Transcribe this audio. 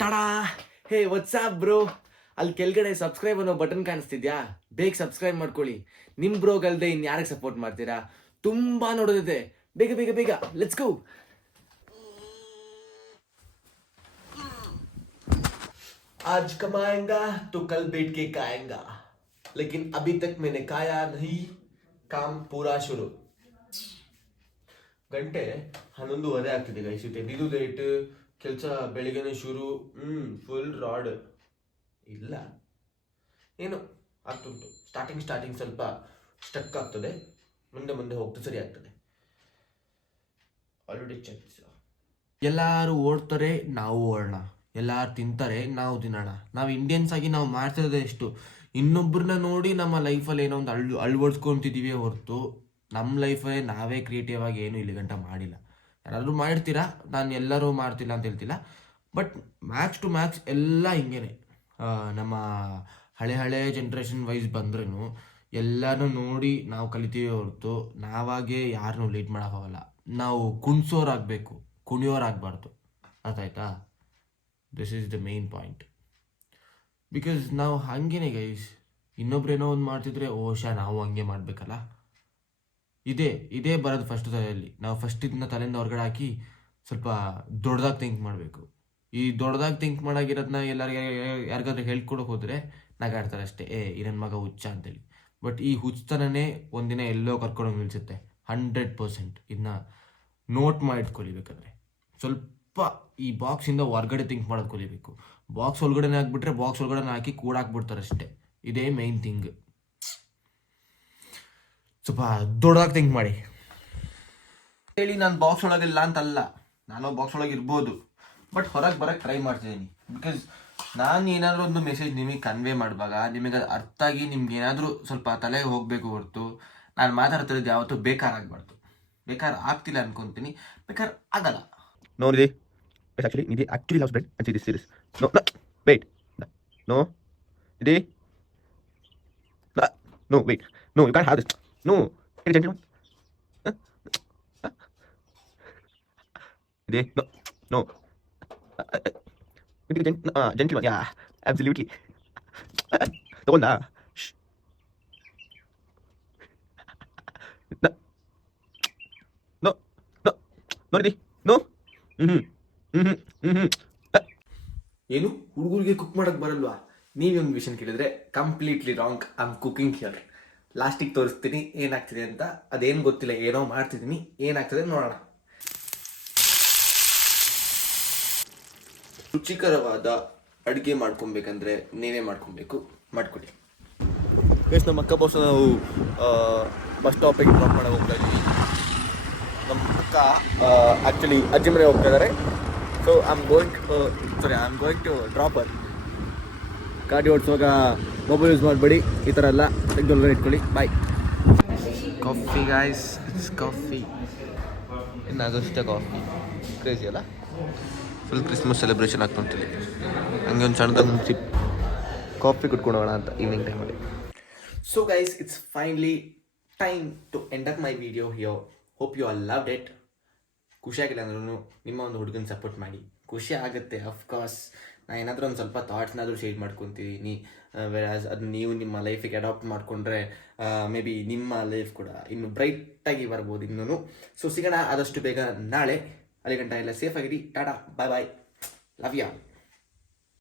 Ta-da ಹೇ WhatsApp bro. ಅಲ್ಲಿ ಕೆಳಗಡೆ subscribe ಅನ್ನೋ ಬಟನ್ ಕಾಣಿಸ್ತಿದ್ಯಾ? ಬೇಗ ಸಬ್ಸ್ಕ್ರೈಬ್ ಮಾಡ್ಕೊಳ್ಳಿ. ನಿಮ್ ಬ್ರೋಗಲ್ದೆ ಇನ್ಯಾರಿಗೆ ಸಪೋರ್ಟ್ ಮಾಡ್ತೀರಾ? ತುಂಬಾ ನೋಡೋದಿದೆ. ಬೇಗ ಬೇಗ ಬೇಗ ಲೆಟ್ಸ್ ಗೋ. आज कमाएगा तो कल बैठ के खाएगा, लेकिन अभी तक मैंने खाया नहीं. काम पूरा शुरू. ಗಂಟೆ 11:30 ಆಗ್ತಿದೆ ಗೈಸ್. ಇದು ಲೇಟ್, ಕೆಲಸ ಬೆಳಿಗ್ಗೆನೆ ಶುರು. ಫುಲ್ ರಾಡ್ ಇಲ್ಲ, ಏನು ಆಗ್ತುಂಟು. ಸ್ಟಾರ್ಟಿಂಗ್ ಸ್ವಲ್ಪ ಸ್ಟಕ್ ಆಗ್ತದೆ, ಮುಂದೆ ಹೋಗ್ತಾ ಸರಿ ಆಗ್ತದೆ. Already check. ಎಲ್ಲರೂ ಓಡ್ತಾರೆ, ನಾವು ಓಡೋಣ. ಎಲ್ಲರೂ ತಿಂತಾರೆ, ನಾವು ತಿನ್ನೋಣ. ನಾವು ಇಂಡಿಯನ್ಸ್ ಆಗಿ ನಾವು ಮಾಡ್ತಿರೋದೇ ಎಷ್ಟು. ಇನ್ನೊಬ್ಬರನ್ನ ನೋಡಿ ನಮ್ಮ ಲೈಫಲ್ಲಿ ಏನೋ ಒಂದು ಅಳವಡಿಸ್ಕೊತಿದ್ದೀವಿ ಹೊರತು ನಮ್ಮ ಲೈಫಲ್ಲೇ ನಾವೇ ಕ್ರಿಯೇಟಿವ್ ಆಗಿ ಏನು ಇಲ್ಲಿ ಗಂಟ ಮಾಡಿಲ್ಲ. ಯಾರಾದರೂ ಮಾಡ್ತೀರಾ, ನಾನು ಎಲ್ಲರೂ ಮಾಡ್ತಿಲ್ಲ ಅಂತ ಹೇಳ್ತಿಲ್ಲ, ಬಟ್ ಮ್ಯಾಕ್ಸ್ ಟು ಮ್ಯಾಕ್ಸ್ ಎಲ್ಲ ಹಿಂಗೇನೆ. ನಮ್ಮ ಹಳೆ ಜನ್ರೇಷನ್ ವೈಸ್ ಬಂದ್ರೂ ಎಲ್ಲನೂ ನೋಡಿ ನಾವು ಕಲಿತೀವಿ ಹೊರತು ನಾವಾಗೇ ಯಾರನ್ನೂ ಲೀಡ್ ಮಾಡೋಕ್ಕಾಗಲ್ಲ. ನಾವು ಕುಣಿಸೋರಾಗಬೇಕು, ಕುಣಿಯೋರಾಗಬಾರ್ದು. ಅರ್ಥ ಆಯ್ತಾ? This is the main point. Because ನಾವು ಹಾಗೇನೆ ಗೈಸ್, ಇನ್ನೊಬ್ರೇನೋ ಒಂದು ಮಾಡ್ತಿದ್ರೆ ನಾವು ಹಂಗೆ ಮಾಡಬೇಕಲ್ಲ. ಇದೇ ಬರೋದು ಫಸ್ಟ್ ತಲೆಯಲ್ಲಿ. ನಾವು ಫಸ್ಟ್ ಇದನ್ನ ತಲೆಯಿಂದ ಹೊರಗಡೆ ಹಾಕಿ ಸ್ವಲ್ಪ ದೊಡ್ಡದಾಗಿ ಥಿಂಕ್ ಮಾಡಬೇಕು. ಈ ದೊಡ್ಡದಾಗಿ ಥಿಂಕ್ ಮಾಡಾಗಿರೋದನ್ನ ಯಾರಿಗಾದ್ರೂ ಹೇಳ್ಕೊಡೋಕೆ ಹೋದರೆ ನಗಾಡ್ತಾರೆ ಅಷ್ಟೇ, ಈ ನನ್ನ ಮಗ ಹುಚ್ಚ ಅಂತೇಳಿ. ಬಟ್ ಈ ಹುಚ್ಚತನನೇ ಒಂದಿನ ಎಲ್ಲೋ ಕರ್ಕೊಂಡೋಗಿ ನಿಲ್ಸುತ್ತೆ 100%. ಇದನ್ನ ನೋಟ್ ಮಾಡಿಟ್ಕೊಳ್ಳಿ. ಬೇಕಾದ್ರೆ ಸ್ವಲ್ಪ ಈ ಬಾಕ್ಸಿಂದ ಹೊರಗಡೆ ಥಿಂಕ್ ಮಾಡೋದು ಕಲಿಬೇಕು. ಬಾಕ್ಸ್ ಒಳಗಡೆ ಹಾಕ್ಬಿಟ್ರೆ ಬಾಕ್ಸ್ ಒಳಗಡೆ ಹಾಕಿ ಕೂಡಾಕ್ಬಿಡ್ತಾರೆ ಅಷ್ಟೇ. ಇದೇ ಮೈನ್ ಥಿಂಗ್. ಸ್ವಲ್ಪ ದೊಡ್ಡದಾಗಿ ಥಿಂಕ್ ಮಾಡಿ ಹೇಳಿ. ನಾನು ಬಾಕ್ಸ್ ಒಳಗಿಲ್ಲ ಅಂತಲ್ಲ, ನಾನು ಬಾಕ್ಸ್ ಒಳಗೆ ಇರ್ಬೋದು, ಬಟ್ ಹೊರಗೆ ಬರೋಕ್ಕೆ ಟ್ರೈ ಮಾಡ್ತಿದ್ದೀನಿ. ಬಿಕಾಸ್ ನಾನು ಏನಾದರೂ ಒಂದು ಮೆಸೇಜ್ ನಿಮಗೆ ಕನ್ವೆ ಮಾಡುವಾಗ ನಿಮಗೆ ಅರ್ಥ ಆಗಿ ನಿಮ್ಗೆ ಏನಾದರೂ ಸ್ವಲ್ಪ ತಲೆಗೆ ಹೋಗಬೇಕು ಹೊರತು ನಾನು ಮಾತಾಡ್ತಿರೋದು ಯಾವತ್ತೂ ಬೇಕಾರಾಗಬಾರ್ದು. ಬೇಕಾರ್ ಆಗ್ತಿಲ್ಲ ಅನ್ಕೊಂತೀನಿ, ಬೇಕಾರ್ ಆಗಲ್ಲ. ನೋಡಿದೆ actually Nidhi actually loves bread and she is serious. No, wait, no Nidhi, no wait, no, you can't have this. No, get a gentleman. Nidhi, no get a gentleman. Yeah, absolutely. ತಗೊಂಡ ನೋಡಿದಿ no. ಏನು ಹುಡುಗರಿಗೆ cook ಮಾಡಕ್ ಬರಲ್ವಾ? ನೀವೇ ಒಂದು ವಿಷಯ ಕೇಳಿದ್ರೆ completely wrong. I am cooking here. ಲಾಸ್ಟಿಗೆ ತೋರಿಸ್ತೀನಿ ಏನಾಗ್ತಿದೆ ಅಂತ. ಅದೇನು ಗೊತ್ತಿಲ್ಲ, ಏನೋ ಮಾಡ್ತಿದ್ದೀನಿ, ಏನಾಗ್ತದೆ ನೋಡೋಣ. ರುಚಿಕರವಾದ ಅಡುಗೆ ಮಾಡ್ಕೊಬೇಕಂದ್ರೆ ನೀವೇ ಮಾಡ್ಕೊಬೇಕು, ಮಾಡ್ಕೊಡಿ. ಗೈಸ್, ನಮ್ಮ ಅಕ್ಕ ಬಾಸ್ ನಾವು ಬಸ್ ಸ್ಟಾಪಿಗೆ ಡ್ರಾಪ್ ಮಾಡಕ್ಕೆ ಹೋಗ್ತಾ ಇದ್ದೀವಿ. ನಮ್ಮ ಅಕ್ಕ ಆ್ಯಕ್ಚುಲಿ ಅಜ್ಜಿ ಮನೆ ಹೋಗ್ತಾ ಇದ್ದಾರೆ. So I am going to drop her. ಗಾಡಿ ಓಡಿಸುವಾಗ ಮೊಬೈಲ್ ಯೂಸ್ ಮಾಡಬೇಡಿ, ಈ ಥರ ಎಲ್ಲ ತೆಗೆದೊಳಗಡೆ ಇಟ್ಕೊಳ್ಳಿ. Bye. Coffee guys, it's coffee. ಇನ್ನಾಗಷ್ಟೇ ಕಾಫಿ. ಕ್ರೇಜಿ ಅಲ್ಲ? ಫುಲ್ ಕ್ರಿಸ್ಮಸ್ ಸೆಲೆಬ್ರೇಷನ್ ಆಗ್ತಂತಿಲ್ಲಿ. ಹಂಗೆ ಒಂದು ಸಣ್ಣದಾಗಿ ಸಿಪ್ ಕಾಫಿ ಕುಟ್ಕೊಳೋಣ ಅಂತ ಈವ್ನಿಂಗ್ ಟೈಮಲ್ಲಿ. So guys, it's finally time to end up my video here. Hope you all loved it. ಖುಷಿಯಾಗಿಲ್ಲ ಅಂದ್ರೂ ನಿಮ್ಮ ಒಂದು ಹುಡುಗನ ಸಪೋರ್ಟ್ ಮಾಡಿ. ಖುಷಿ ಆಗುತ್ತೆ ಅಫ್ಕೋರ್ಸ್. ನಾನು ಏನಾದರೂ ಒಂದು ಸ್ವಲ್ಪ ಥಾಟ್ಸ್ನಾದರೂ ಶೇರ್ ಮಾಡ್ಕೊತೀನಿ. ವೆರಾಸ್ ಅದು ನೀವು ನಿಮ್ಮ ಲೈಫಿಗೆ ಅಡಾಪ್ಟ್ ಮಾಡಿಕೊಂಡ್ರೆ ಮೇ ಬಿ ನಿಮ್ಮ ಲೈಫ್ ಕೂಡ ಇನ್ನು ಬ್ರೈಟಾಗಿ ಬರ್ಬೋದು ಇನ್ನೂ. ಸೊ ಸಿಗೋಣ ಆದಷ್ಟು ಬೇಗ ನಾಳೆ. ಅಲ್ಲಿ ಗಂಟ ಎಲ್ಲ ಸೇಫ್ ಆಗಿರಿ. ಟಾಟಾ, ಬಾಯ್ ಬಾಯ್, ಲವ್ ಯು.